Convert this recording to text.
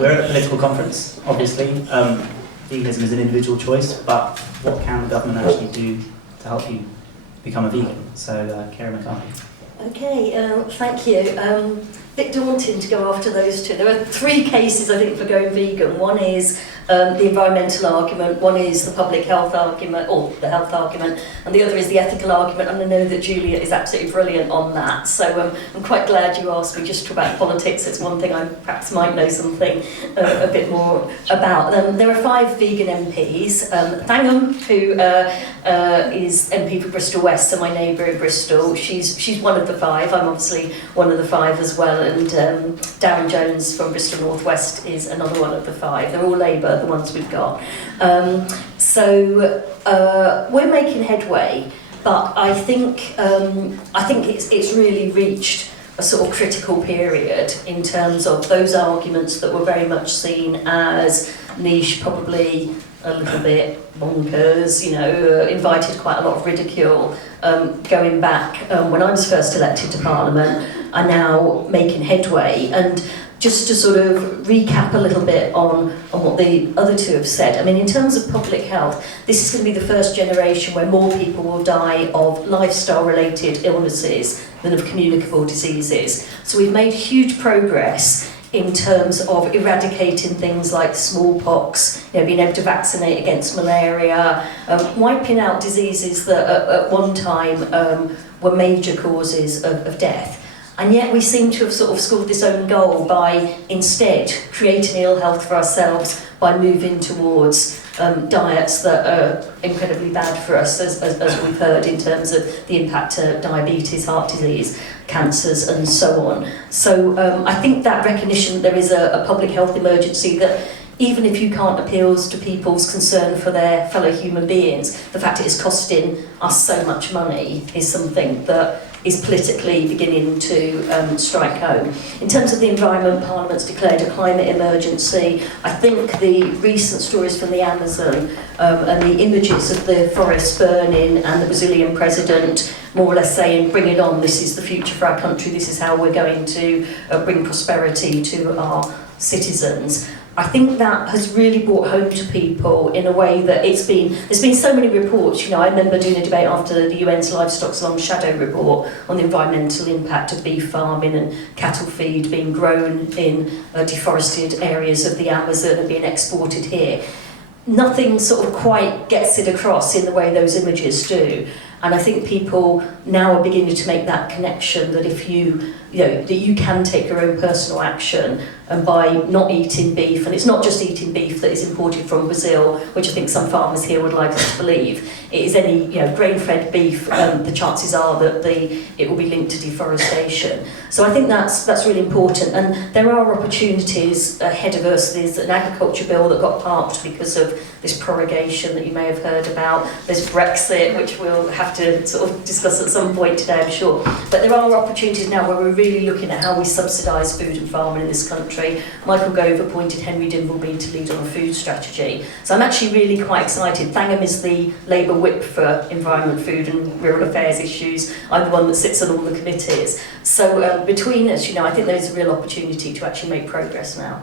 we're at a political conference, obviously. Veganism is an individual choice, but what can the government actually do to help you become a vegan? So, Kerry McCarthy. Okay, thank you. Bit daunting to go after those two. There are three cases, I think, for going vegan. One is the environmental argument, one is the public health argument, or the health argument, and the other is the ethical argument, and I know that Juliet is absolutely brilliant on that. So I'm quite glad you asked me just to talk about politics. It's one thing I perhaps might know something a bit more about. There are 5 vegan MPs. Thangham, who is MP for Bristol West, so my neighbour in Bristol, she's one of the 5. I'm obviously one of the 5 as well, and Darren Jones from Bristol North West is another one of the 5. They're all Labour, the ones we've got. So we're making headway, but I think it's really reached a sort of critical period in terms of those arguments that were very much seen as niche, probably a little bit bonkers, you know, invited quite a lot of ridicule. Going back when I was first elected to Parliament, are now making headway. And just to sort of recap a little bit on what the other two have said, I mean, in terms of public health, this is going to be the first generation where more people will die of lifestyle-related illnesses than of communicable diseases. So we've made huge progress in terms of eradicating things like smallpox, you know, being able to vaccinate against malaria, wiping out diseases that at one time were major causes of death. And yet we seem to have sort of scored this own goal by instead creating ill health for ourselves by moving towards diets that are incredibly bad for us, as we've heard, in terms of the impact of diabetes, heart disease, cancers and so on. So I think that recognition that there is a public health emergency, that even if you can't appeal to people's concern for their fellow human beings, the fact it is costing us so much money is something that is politically beginning to strike home. In terms of the environment, Parliament's declared a climate emergency. I think the recent stories from the Amazon and the images of the forest burning and the Brazilian president more or less saying, bring it on, this is the future for our country, this is how we're going to bring prosperity to our citizens. I think that has really brought home to people in a way that there's been so many reports. You know, I remember doing a debate after the UN's Livestock's Long Shadow report on the environmental impact of beef farming and cattle feed being grown in deforested areas of the Amazon and being exported here. Nothing sort of quite gets it across in the way those images do. And I think people now are beginning to make that connection that if that you can take your own personal action, and by not eating beef, and it's not just eating beef that is imported from Brazil, which I think some farmers here would like us to believe, it is any grain-fed beef, the chances are that it will be linked to deforestation. So I think that's really important, and there are opportunities ahead of us. There's an agriculture bill that got parked because of this prorogation that you may have heard about. There's Brexit, which we'll have to sort of discuss at some point today, I'm sure. But there are opportunities now where we're really looking at how we subsidise food and farming in this country. Michael Gove appointed Henry Dimbleby to lead on a food strategy. So I'm actually really quite excited. Thangham is the Labour whip for environment, food and rural affairs issues. I'm the one that sits on all the committees. So between us, I think there's a real opportunity to actually make progress now.